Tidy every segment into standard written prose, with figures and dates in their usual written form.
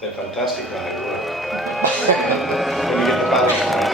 They're fantastic when they work. When you get the balance right.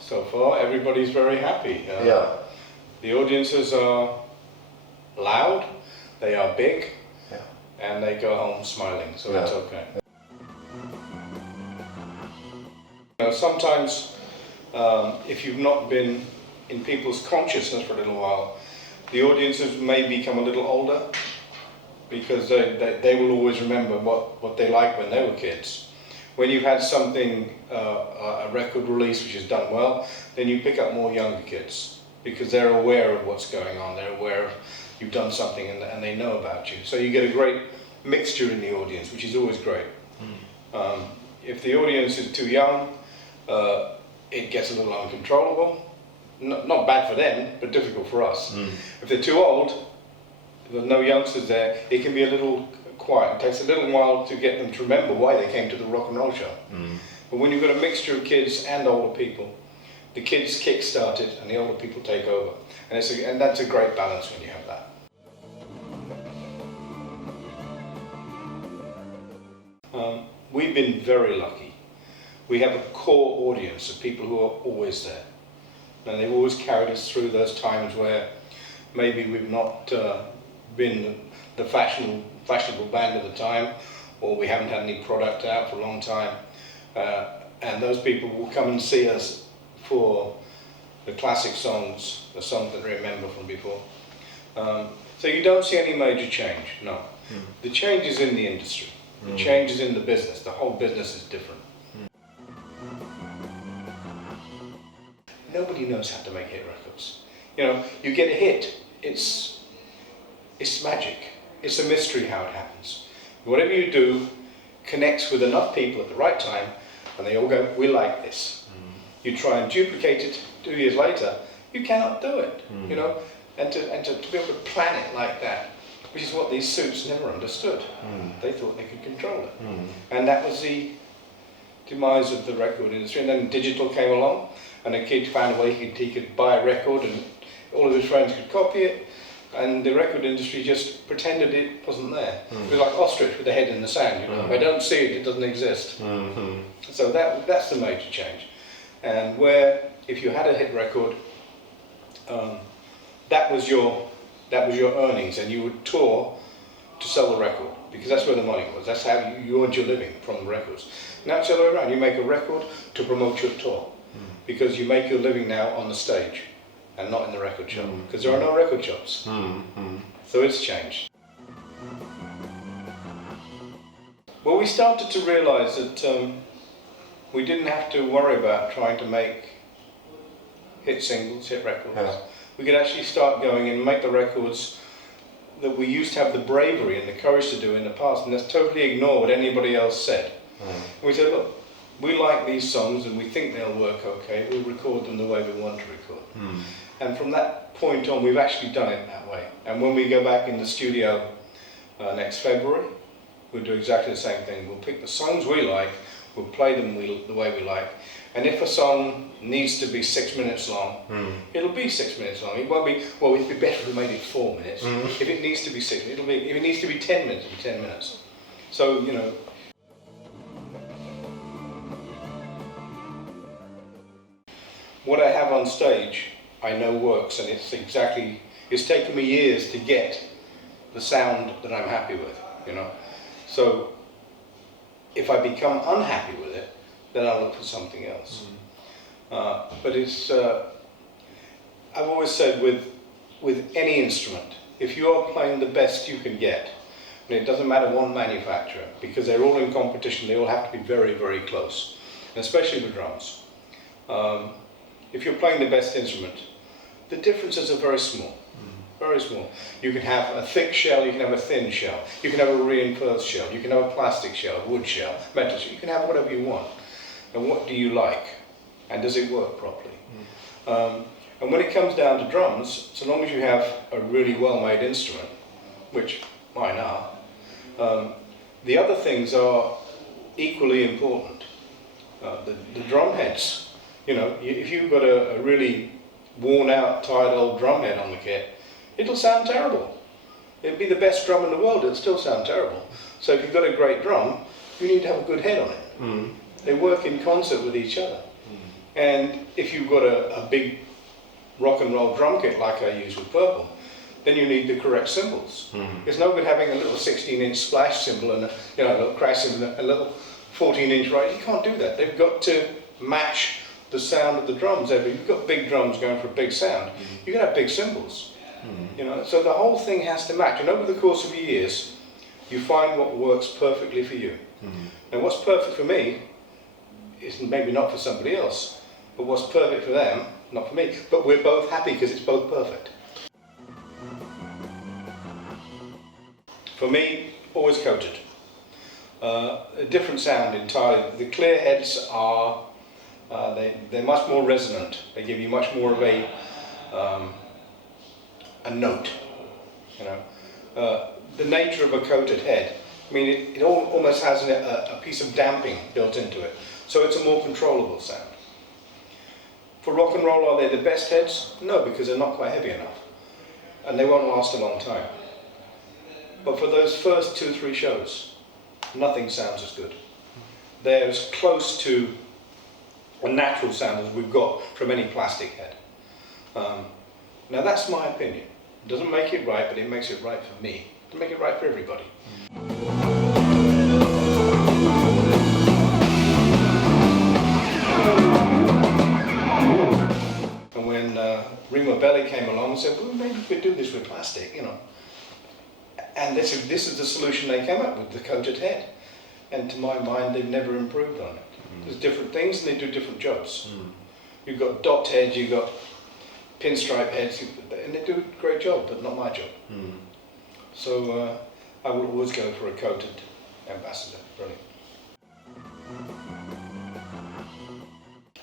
So far, everybody's very happy. Yeah. The audiences are loud, they are big, Yeah. and they go home smiling, so Yeah. it's okay. Sometimes, if you've not been in people's consciousness for a little while, the audiences may become a little older, because they will always remember what they liked when they were kids. When you've had something, a record release which is done well, then you pick up more younger kids, because they're aware of what's going on, they're aware of you've done something and they know about you. So you get a great mixture in the audience, which is always great. If the audience is too young, it gets a little uncontrollable. Not bad for them, but difficult for us. If they're too old, if there's no youngsters there, it can be a little quiet. It takes a little while to get them to remember why they came to the rock and roll show. But when you've got a mixture of kids and older people, the kids kick-start it and the older people take over. And that's a great balance when you have that. We've been very lucky. We have a core audience of people who are always there. And they've always carried us through those times where maybe we've not been the fashionable band at the time, or we haven't had any product out for a long time. And those people will come and see us for the classic songs, the songs that they remember from before. So you don't see any major change, no. The change is in the industry. The change is in the business. The whole business is different. Nobody knows how to make hit records. You get a hit, it's magic. It's a mystery how it happens. Whatever you do connects with enough people at the right time, and they all go, we like this. You try and duplicate it 2 years later, you cannot do it. And to be able to plan it like that, which is what these suits never understood. They thought they could control it. And that was the demise of the record industry. And then digital came along, and a kid found a way he could buy a record and all of his friends could copy it, and the record industry just pretended it wasn't there. It was like ostrich with the head in the sand. If I don't see it, it doesn't exist. So that's the major change. And where if you had a hit record, that was your earnings, and you would tour to sell the record, because that's where the money was. That's how you earned your living, from the records. Now it's the other way around. You make a record to promote your tour, because you make your living now on the stage and not in the record shop, because there are no record shops. So it's changed. Well, we started to realise that we didn't have to worry about trying to make hit singles, hit records. Yeah. We could actually start going and make the records that we used to have the bravery and the courage to do in the past, and that's totally ignore what anybody else said. We said, look, we like these songs and we think they'll work okay, we'll record them the way we want to record. And from that point on, we've actually done it that way. And when we go back in the studio next February, we'll do exactly the same thing. We'll pick the songs we like, we'll play them the way we like, and if a song needs to be 6 minutes long, it'll be 6 minutes long. It won't be, well, it'd be better if we made it 4 minutes. If it needs to be 6, if it needs to be 10 minutes, it'll be 10 minutes. So, what I have on stage, I know works, and it's taken me years to get the sound that I'm happy with, So, if I become unhappy with it, then I'll look for something else. But it's, I've always said with any instrument, if you are playing the best you can get, and it doesn't matter one manufacturer, because they're all in competition, they all have to be very, very close, and especially with drums. If you're playing the best instrument, the differences are very small. Very small. You can have a thick shell, you can have a thin shell, you can have a reinforced shell, you can have a plastic shell, wood shell, metal shell, you can have whatever you want. And what do you like? And does it work properly? And when it comes down to drums, so long as you have a really well-made instrument, which mine are, the other things are equally important. The drum heads, you know, if you've got a really worn-out, tired old drum head on the kit, it'll sound terrible. It'd be the best drum in the world, it'll still sound terrible. So if you've got a great drum, you need to have a good head on it. They work in concert with each other. And if you've got a big rock and roll drum kit like I use with Purple, then you need the correct cymbals. It's no good having a little 16-inch splash cymbal and a little crash cymbal, a little 14-inch right. You can't do that. They've got to match the sound of the drums. If you've got big drums going for a big sound, you can have big cymbals. You know, so the whole thing has to match, and over the course of years, you find what works perfectly for you. And what's perfect for me is maybe not for somebody else, but what's perfect for them, not for me. But we're both happy because it's both perfect. For me, always coated. A different sound entirely. The clear heads are, they're much more resonant. They give you much more of a note, you know. The nature of a coated head, I mean, it almost has a piece of damping built into it, so it's a more controllable sound. For rock and roll, are they the best heads? No, because they're not quite heavy enough, and they won't last a long time. But for those first 2-3 shows, nothing sounds as good. They're as close to a natural sound as we've got from any plastic head. Now that's my opinion. It doesn't make it right, but it makes it right for me. It doesn't make it right for everybody. And when Remo came along and said, well, maybe we could do this with plastic, you know. And this is the solution they came up with, the coated head. And to my mind, they've never improved on it. There's different things and they do different jobs. You've got dot heads, you've got pinstripe heads, and they do a great job, but not my job. So I will always go for a coated ambassador. Brilliant.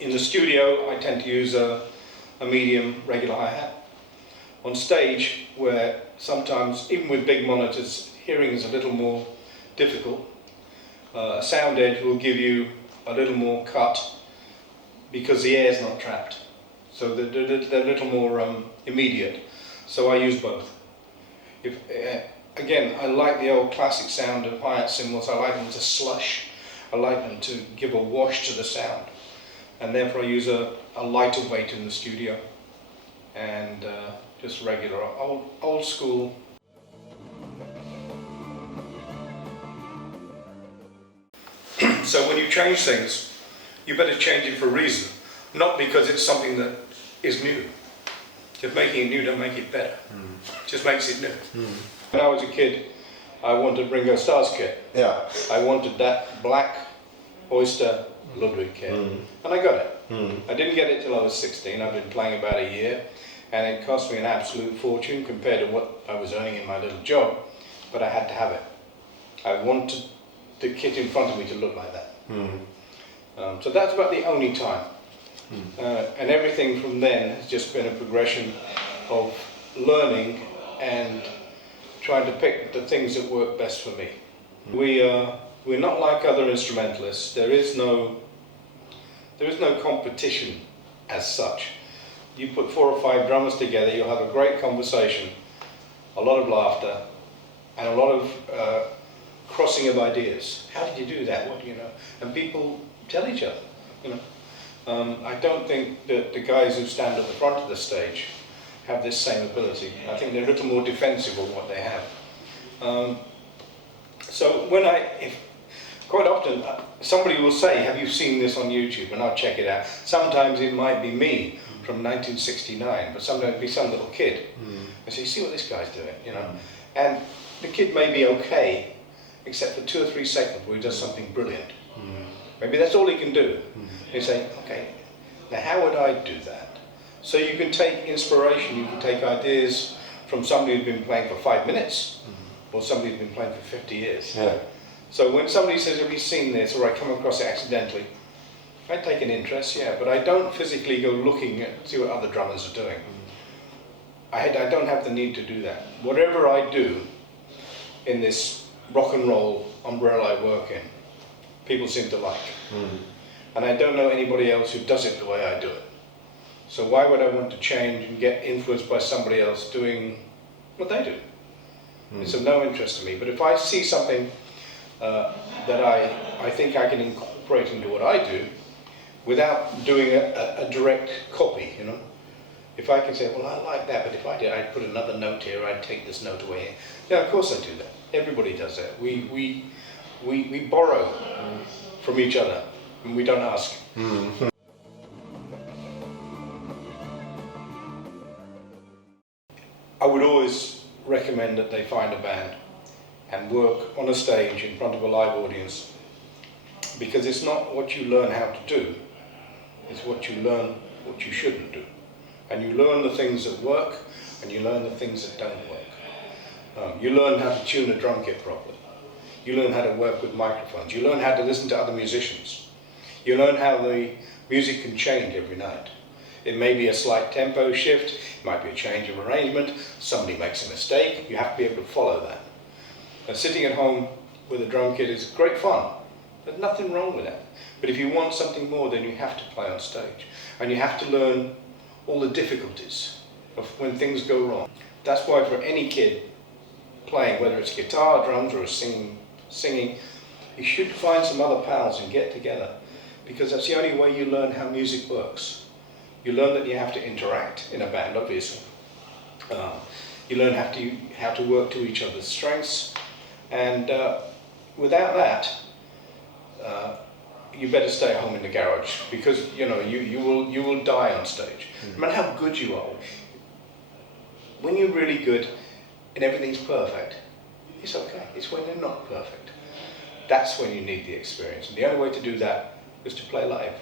In the studio, I tend to use a medium regular hi-hat. On stage, where sometimes, even with big monitors, hearing is a little more difficult, a sound edge will give you a little more cut because the air's not trapped. So they're a little more immediate. So I use both. Again, I like the old classic sound of hi-hat cymbals. I like them to slush. I like them to give a wash to the sound. And therefore I use a lighter weight in the studio. And just regular, old school. So when you change things, you better change it for a reason. Not because it's something that is new. Just making it new don't make it better. Just makes it new. When I was a kid, I wanted Ringo Starr's kit. Yeah. I wanted that black Oyster Ludwig kit. And I got it. I didn't get it till I was 16. I've been playing about a year. And it cost me an absolute fortune compared to what I was earning in my little job. But I had to have it. I wanted the kit in front of me to look like that. So that's about the only time. And everything from then has just been a progression of learning and trying to pick the things that work best for me. We're not like other instrumentalists. There is no competition as such. You put 4 or 5 drummers together, you'll have a great conversation, a lot of laughter, and a lot of crossing of ideas. How did you do that? What do you know? And people tell each other. You know, I don't think that the guys who stand at the front of the stage have this same ability. I think they're a little more defensive of what they have. So when of quite often somebody will say, have you seen this on YouTube? And I'll check it out. Sometimes it might be me from 1969, but sometimes it'll be some little kid. I say, see what this guy's doing, you know? And the kid may be okay, except for 2 or 3 seconds where he does something brilliant. Maybe that's all he can do. You say, okay, now how would I do that? So you can take inspiration, you can take ideas from somebody who's been playing for 5 minutes, or somebody who's been playing for 50 years. Yeah. So when somebody says, have you seen this, or I come across it accidentally, I take an interest, yeah, but I don't physically go looking at see what other drummers are doing. I don't have the need to do that. Whatever I do in this rock and roll umbrella I work in, people seem to like. And I don't know anybody else who does it the way I do it. So why would I want to change and get influenced by somebody else doing what they do? It's of no interest to me. But if I see something that I think I can incorporate into what I do without doing a direct copy, you know. If I can say, well, I like that, but if I did, I'd put another note here, I'd take this note away. Yeah, of course I do that. Everybody does that. We borrow from each other, and we don't ask. I would always recommend that they find a band and work on a stage in front of a live audience, because it's not what you learn how to do, it's what you learn what you shouldn't do. And you learn the things that work, and you learn the things that don't work. You learn how to tune a drum kit properly. You learn how to work with microphones. You learn how to listen to other musicians. You learn how the music can change every night. It may be a slight tempo shift, it might be a change of arrangement, somebody makes a mistake, you have to be able to follow that. And sitting at home with a drum kit is great fun. There's nothing wrong with that. But if you want something more, then you have to play on stage. And you have to learn all the difficulties of when things go wrong. That's why for any kid playing, whether it's guitar, drums, or singing, you should find some other pals and get together, because that's the only way you learn how music works. You learn that you have to interact in a band, obviously. You learn how to work to each other's strengths, and without that, you better stay at home in the garage, because you know you will die on stage. No matter how good you are, when you're really good and everything's perfect, it's okay. It's when they're not perfect. That's when you need the experience, and the only way to do that is to play live.